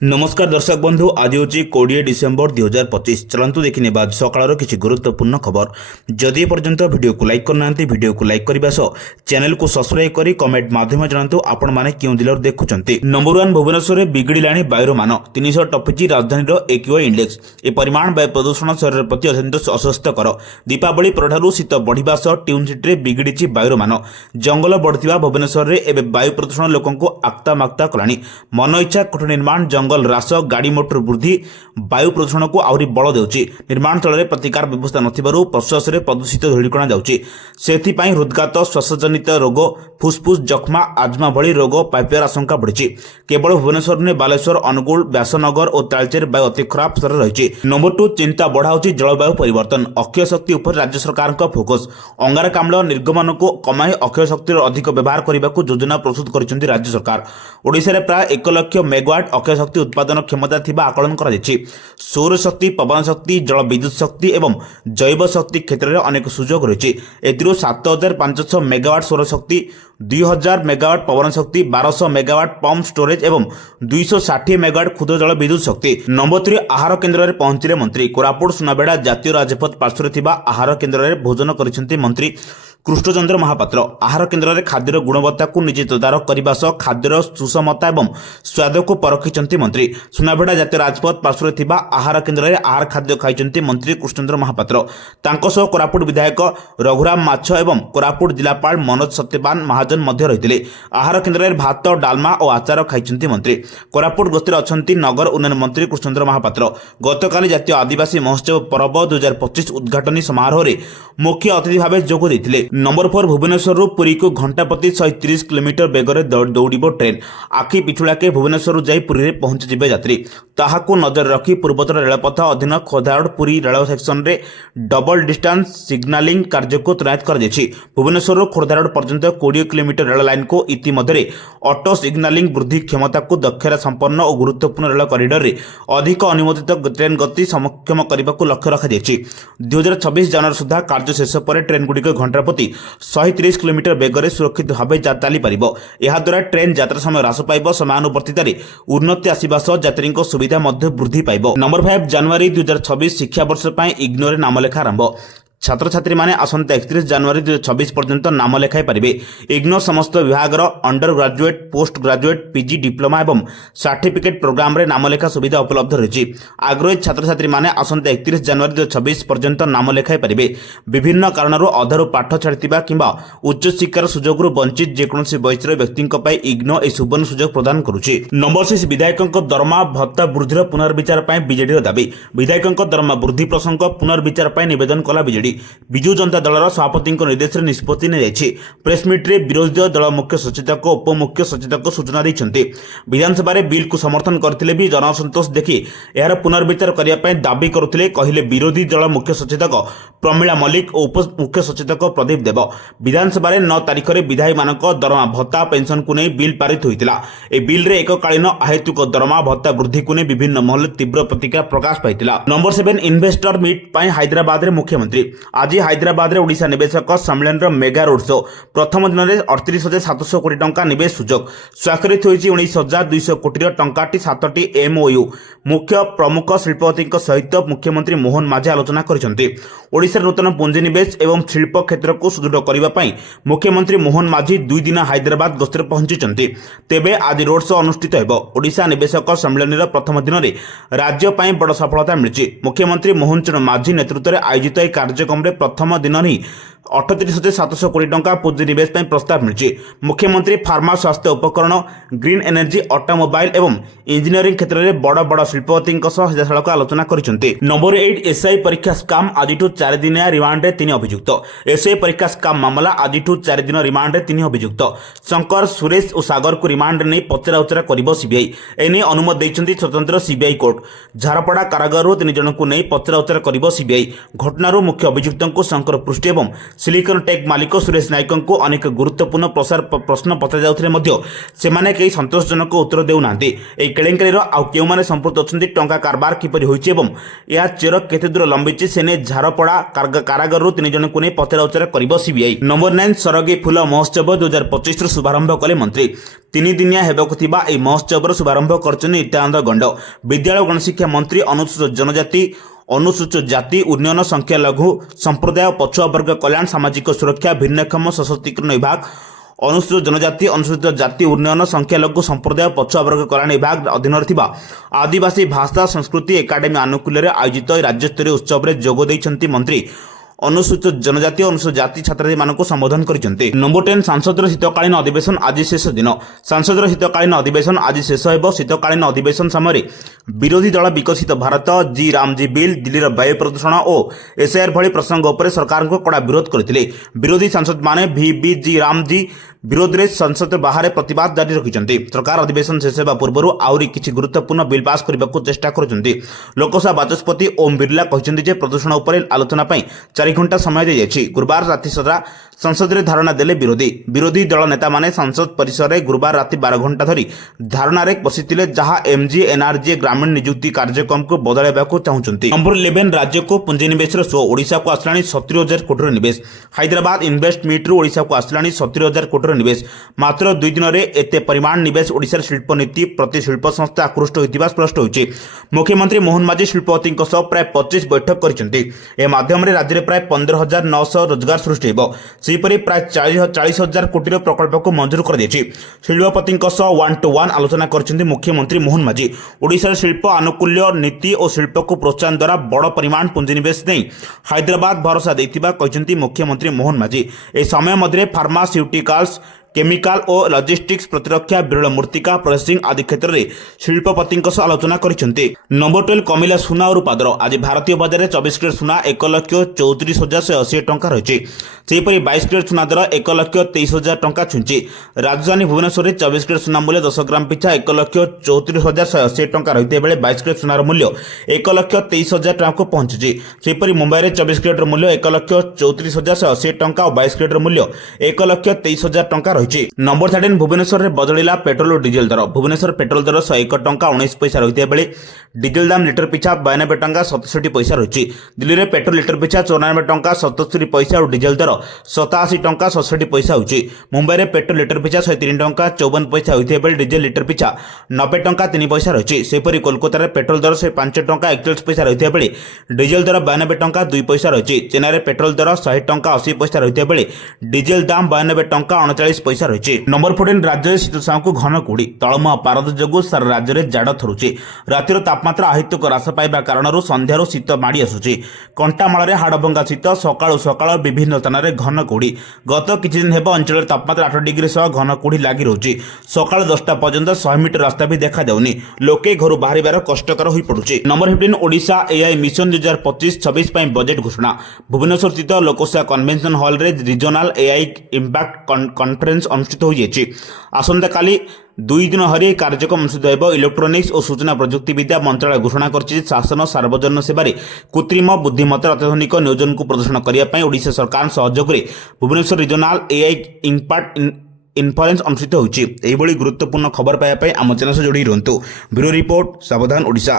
नमस्कार दर्शक बंधु आज हूँ 20 डिसेम्बर 2025। चलतु देखने बाद सकाळ किसी गुरुत्वपूर्ण खबर। जदि पर्यंत वीडियो को लाइक करना वीडियो को लाइक करने सह चैनल को सब्सक्राइब कर कमेंट माध्यम जनातु आपण मैंने क्यों जिलर देखुंत। नंबर 1 भुवनेश्वर बिगिड़ा वायुर मान 300 टपिची राजधानी एक्यूआई इंडेक्स। ए परिमाण वायु प्रदूषण शरीर प्रति अत्यंत अस्वस्थकर। दीपावली पर शीत बढ़ा सह ट्यून सिटी में बिगिड़ी वायुर मान। जंगल बढ़ा भुवनेश्वर में वायु प्रदूषण लोक आक्तामाक्ता कला। मन इच्छा कोठ निर्माण जंगल ह्रास गाड़ी मोटर वृद्धि वायु प्रदूषण को आहरी बल देउछि। निर्माण स्थल में प्रतिकार व्यवस्था नथिबारु प्रश्वास में प्रदूषित धूलिकणा जाउछि। सेथिपाई हृदघात श्वासजनित रोग फुसफुस जख्मा आजमा भली रोग पाइबार आशंका बढ़ी। केवल भुवनेश्वर ने बालेश्वर अनुगुल व्यासनगर और तालचेर वायु अति खराब स्तर रही। नंबर 2 चिंता बढ़ाऊँच जलवायु परिवर्तन। अक्षय शक्ति उपर राज्य सरकार फोकस। अंगारकाम्ल निर्गमन को कमाई अक्षय शक्तिर अधिक व्यवहार करने को योजना प्रस्तुत कर राज्य सरकार। ओडिशा रे प्राय 1 लाख मेगावाट अक्षय शक्ति उत्पादन क्षमता थिबा आकलन करा जायछि। सौर शक्ति पवन शक्ति जल विद्युत शक्ति एवं जैव शक्ति क्षेत्र में अनेक सुजोग रही। एथिरो 7500 मेगावाट सौर शक्ति 2000 मेगावाट पवन शक्ति 1200 मेगावाट पंप स्टोरेज एवं 260 मेगावाट क्षुद्र जल विद्युत शक्ति। नंबर 3 आहार केन्द्र में पहुंचले मंत्री। कोरापुट सुनाबेड़ा जातीय राजपथ पार्श्वर थिबा आहार केन्द्र में भोजन करिसेंती मंत्री कृष्णचंद्र महापात्र। आहार केन्द्र में खाद्यर गुणवत्ता को निजे तदारख करने सह खाद्यर सुषमता एवं स्वाद को परखिंट मंत्री। सुनाबेड़ा जातीय राजपथ पार्श्वर थिबा आहार केन्द्र में आहार खाद्य खाई मंत्री कृष्णचंद्र महापात्र। तांको सह कोरापुट विधायक रघुराम माछ एवं कोरापुट जिलापाल मनोज सत्यवान महाजन मध्य रही। आहार केन्द्र में भात डालमा और आचार खाई मंत्री। कोरापुट गस्तर अच्छी नगर उन्नयन मंत्री कृष्णचंद्र महापात्र। गतकाली जातीय आदिवासी महोत्सव पर्व 2025 उद्घाटनी समारोह में मुख्य अतिथि भाव जोग देते। नंबर 4 भुवनेश्वर पुरी को घंटा प्रति 130 किलोमीटर बेगर दौड़ ट्रेन। आखि पिछुड़ाके भुवनेश्वर जाई पुरी रे पहुंचीबे यात्री। ताहाको नजर रखी पूर्वोत्तर रेलपथ अधीन खोदाड़ पुरी रेल सेक्शन रे डबल डिस्टेंस सिग्नालिंग कार्य को तैनात कर दैछि। भुवनेश्वर खोदाड़ पर्यंत 20 किलोमीटर रेल लाइन को इतिमध्य ऑटो सिग्नालिंग वृद्धि क्षमता को दक्षता संपन्न और गुरुत्वपूर्ण रेल कॉरिडोर रे अधिक अनुमोदित ट्रेन गति सक्षम करने को लक्ष्य रखा 2026 जनवरी सुधा कार्य शेष पर ट्रेन गुड़िक घंटा प्रति 130 किलोमीटर बेगर सुरक्षित भाव चली पार। यह द्वारा ट्रेन यात्रा समय ह्रास पाइब समयानुवर्तित उन्नति आसवा सह यात्री सुविधा वृद्धि पाइब। नंबर 5 जनवरी 2026 शिक्षा वर्ष इग्नोर नाम लेखा आरंभ। छात्र छात्री माने आसंता 31 जनवरी 2026 पर्यंत नाम लेखाई पारे। इग्नोर समस्त विभाग under graduate post graduate PG diploma एवं सर्टिफिकेट प्रोग्राम रे नाम लेखा सुविधा उपलब्ध रही। आग्रही छात्र छात्री माने आसंता 31 जनवरी 2026 पर्यंत नाम लेखाई पारे। विभिन्न कारणरू अधारू पाठ छाड़िथिबा किंबा उच्च शिक्षार सुजोग वंचित जेकोसी वयसर व्यक्ति इग्नो ए सुवर्ण सुजोग प्रदान करुछि। नंबर 6 विधायकों दरमा भत्ता वृद्धिर पुनर्विचार बीजेडी दाबी। विधायकों दरमा वृद्धि प्रसंग पुनर्विचार निवेदन कला बीजेडी। विजु जनता दलर सभापति निर्देश निष्पत्ति नहीं। प्रेसमिट्रे विरोधी दल मुख्य सचेतक और उपमुख्य सचेतक सूचना देते। विधानसभा बिल को समर्थन करते भी जनसंतोष देखि यार पुनर्विचार करने दाबी करुले कहले विरोधी दल मुख्य सचेतक प्रमीला मल्लिक और उपमुख्य सचेतक प्रदीप देव। विधानसभा 9 तारिख में विधायी मानक दरमा भत्ता पेंशन को नहीं बिल पारित होता। ए बिल रे एककालीन अहेतुक दरमा भत्ता वृद्धि को नहीं विभिन्न महल तीव्र प्रतिक्रिया प्रकाश पाइला। नंबर 7 इन्वेस्टर मीट हैदराबाद रे मुख्यमंत्री। आज हैदराबाद रे ओडिशा निवेशक सम्मेलन मेगा रोड शो प्रथम दिन में 38,700 कोटी टंका निवेश सुजोग स्वाक्षरित होइछि। 19,200 कोटी टंकाटी 7टी एमओयू मुख्य प्रमुख शिल्पपति सहित मुख्यमंत्री मोहन माझी आलोचना करिसेंति। ओडिशा नूतन पुंजीनिवेश एवं शिल्प क्षेत्र को सुदृढ़ करने पर मुख्यमंत्री मोहन माझी 2 दिन हैदराबाद गस्तर पहुंची। तेबे आज रोड शो अनुष्ठित होब। ओडिशा निवेशक सम्मेलन प्रथम दिन में राज्य ପାଇଁ बड़ सफलता मिली। मुख्यमंत्री मोहन चरण माझी नेतृत्व में आयोजित यह कार्यक्रम प्रथम दिन ही 38,700 कोटी टंका पुंजीनिवेश प्रस्ताव मिली। मुख्यमंत्री फार्मा स्वास्थ्य उपकरण ग्रीन एनर्जी ऑटोमोबाइल एवं इंजीनियरिंग क्षेत्र में बड़ बड़ शिल्पपति सीधासख आलोचना करते। नंबर 8 एसआई परीक्षा स्काम आज 4 दिनिया रिमांड 3 अभियुक्त। एसआई परीक्षा स्काम मामला आज 4 दिन रिमांड 3 अभियुक्त शंकर सुरेश और सागर को रिमांड नहीं पचरा उचरा कर सीबीआई एने अनुमति देते स्वतंत्र सीबीआई कोर्ट। झारपड़ा कारागार 3 जन को नहीं पचरा उचरा कर सीबीआई। घटनार मुख्य अभियुक्त शंकर पृष्ठ एवं सिलिकन टेक मालिक सुरेश नायक को अनेक गुरुत्वपूर्ण प्रश्न पचरा जाउथिले मध्य सेमाने केही संतोषजनक उत्तर देउनांती। एही केलेंकारीर आउ केउमाने संपुक्त अछंती, टंका कारबार किपरि होइछि एवं या चेर केते दूर लंबिछि सेने झारपड़ा कारागारରୁ 3 ଜଣଙ୍କୁ ନେଇ ପଚରାଉଚରା କରିବ सीबीआई। नंबर 9 सरगी फूल महोत्सव 2025 ରୁ शुभारंभ कले मंत्री। 3 दिनिया हेबाकु थिबा एही महोत्सवर शुभारंभ करछन नित्यानंद गंड। विद्यालय गणशिक्षा मंत्री अनुसूचित जाति उन्नयन संख्यालघु संप्रदाय पछुआ वर्ग कल्याण सामाजिक सुरक्षा भिन्नक्षम सशक्तिकरण विभाग अनुसूचित जनजाति अनुसूचित जाति उन्नयन संख्यालघु संप्रदाय पछुआ वर्ग कल्याण विभाग अधीन आदिवासी भाषा संस्कृति एकाडेमी आनुकूल्य आयोजित राज्यस्तरीय उत्सव में जोग देइछन्ति मंत्री। अनुसूचित जनजाति अनुसूचित जाति छात्री मानक संबोधन करछन्ति। नंबर 10 सांसद शीतकालीन अधिवेशन आज शेष दिन। सांसद शीतकालीन अधिवेशन आज शेष हेब। शीतकालीन अधिवेशन समय विरोधी दल विकसित भारत, जी रामजी बिल, दिल्ली वायु प्रदूषण और एसआईआर भली प्रसंग उपर सरकार को कड़ा विरोध करथिले। विरोधी सांसद माने जी रामजी विरोध में संसद बाहर प्रतिवाद जारी रखिछन्ति। सरकार अधिवेशन शेष होगा पूर्व आहरी किछि गुरुत्वपूर्ण बिल पास करने को चेष्टा करुछन्ति। लोकसभा बाचस्पति ओम बिरला कहछन्ति जे प्रदूषण उपर आलोचना पई 4 घंटा समय दी जायछि। गुरुवार राति सारा संसद में धारणा देले विरोधी दल नेता माने संसद परिसर में गुरुवार राति 12 घंटा धरी धारणा रे बसिथिले, जहां एमजी एनआरजी ग्रामीण नियुक्ति कार्यक्रम को बदलाइबाकू चाहुछन्ति। नंबर 11 राज्य को पुंजीनिवेश शो ओडिशा को आसलानी 70,000 कोटी निवेश। हैदराबाद इन्वेस्ट मीट रु ओडिशा को आसलानी 70,000 कोटी निवेश। मात्र 2 दिन में एते परिमाण निवेश ओडिशा शिल्प नीति प्रति शिल्प संस्था आकृष्ट होइतिबा स्पष्ट होइछि। मुख्यमंत्री मोहन माझी शिल्पपति प्राय 25 बैठक करिसेंति। ए माध्यम रे राज्य रे प्राय 15,900 रोजगार सृष्टि हेबो। सेहीपरि प्राय 40,000 कोटी प्रकल्प को मंजूर कर दिछि। शिल्पपति 1-to-1 आलोचना करिसेंति मुख्यमंत्री मोहन माझी। ओडिशा शिल्प आनुकूल्य नीति और शिल्प को प्रोत्साहन द्वारा बड़ परिमाण पुंजीनिवेश नहीं हैदराबाद भरोसा देइतिबा कहिसेंति मुख्यमंत्री मोहन माझी। ए समय मध्य फार्मास्यूटिकल्स, केमिकल और लॉजिस्टिक्स, प्रतिरक्षा, विरल मूर्तिका, प्रोसेसिंग आदि क्षेत्र में शिल्पपति आलोचना करिसेंति। नंबर 12 कमिला सुना और रूपा दर। आज भारतीय बाजार में 24 कैरेट सुना 1,34,180 टंका रही। सेहीपरि 22 कैरेट सुना दर 1,23,000 टंका छुंची। राजधानी भुवनेश्वर में 24 कैरेट सुना मूल्य 10 ग्राम पिछा 1,34,180 टंका रही बेले 22 कैरेट सुनार मूल्य 1,23,000 टंका को पहुंची। सेहीपरि मुंबई में 24 कैरेट मूल्य 1,34,180 टंका और 22 कैरेट मूल्य 1,23,000 टंका रही। नंबर 13 भुवनेश्वर में बदलिला पेट्रोल और डीजेल दर। भुवनेश्वर पेट्रोल दर 101 टंका 19 पैसा रही बेले डीजेल दाम लिटर पिछा 92 टंका 67 पैसा रही। दिल्ली में पेट्रोल लिटर पिछा 94 टंका 77 पैसा और डीजेल दर 87 टंका 67 पैसा होची। मुंबई में पेट्रोल लिटर पिछा 103 टंका 54 पैसा होते बेले डीजेल लिटर पिछा 90 टंका 3 पैसा रही। सेहीपरि कोलकाता में पेट्रोल दर 105 टंका 41 पैसा रही बेले डीजेल दर 92 टंका 2 पैसा रही। चेन्नई में पेट्रोल दर 100 टंका 80 पैसा रही बेले डीजेल दाम 92 टंका 39 पैसा रही। नंबर 14 राज्य में शीत सामू घन कुड़ी तलमुआ पारद जो सारा राज्य में जाड़ थरुची। रातिर तापमात्रा आहितक ह्रास पाइबा कारण संध्यार शीत माड़ी आसुची। कंटामाल हाड़भंगा शीत सकाळु सकाळ विभिन्न स्थान में घन कुड़ी। गत किछि दिन हेब अंचल तापमात्रा 8 डिग्री सह घन कुड़ी लगी रही। सकाळ 10टा पर्यंत 100 मीटर रास्ता भी देखा जाउनी। लोके घर बाहर कष्टकर हो पड़ुछि। Number 15 Odisha AI mission 2025-26 budget घोषणा। भुवनेश्वर स्थित लोकसेवा कन्वेंशन हॉल रे रिजनल एआई इंपैक्ट कॉन्फ्रेंस अनुष्ठित हो जाएगी। आसंता काली 2 दिन हरी कार्यक्रम अनुष्ठित हो। इलेक्ट्रोनिक्स और सूचना प्रजुक्ति विद्या मंत्रालय घोषणा कर शासन सार्वजनिक सेवार कृत्रिम बुद्धिमत्ता अत्याधुनिक नियोजन को प्रदर्शन करने ओडिशा सरकार सहयोग में Bhubaneswar regional AI impact influence अनुष्ठित होगी। गुरुत्वपूर्ण खबर पाइबा आम चैनल से जोड़ी रुहतु। ब्यूरो रिपोर्ट सावधान ओडिशा।